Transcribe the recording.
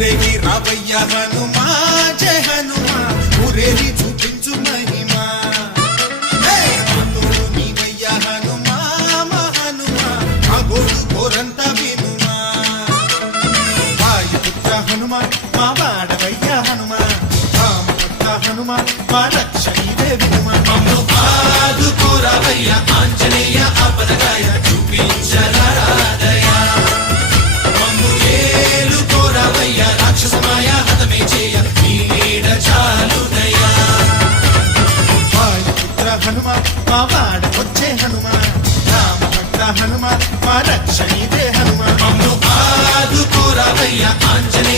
ఊరేగి రావయ్య హనుమా జయ హనుమా ఊరేగి చూపించు మహిమా తోడు నీవయ్య హనుమా మా హనుమా మా గోడు కోరంత వినుమా వాయుపుత్ర హనుమా మా వాడవయ్య హనుమా రామపుత్ర హనుమా మా రక్షణీదే వినుమా ఆదుకోరావయ్య ఆంజనేయ ఆపదగాయ చూపించరాదయ మమ్ము ఏలుకోరావయ్య రాక్షసమాయ హతమే చేయ నీ నీడ చాలుదయా వాయుపుత్ర హనుమా మా వాడకొచ్చే హనుమా రామభక్త హనుమా మా రక్షణీదే హనుమా మమ్ము ఆదుకోరావయ్య ఆంజనేయ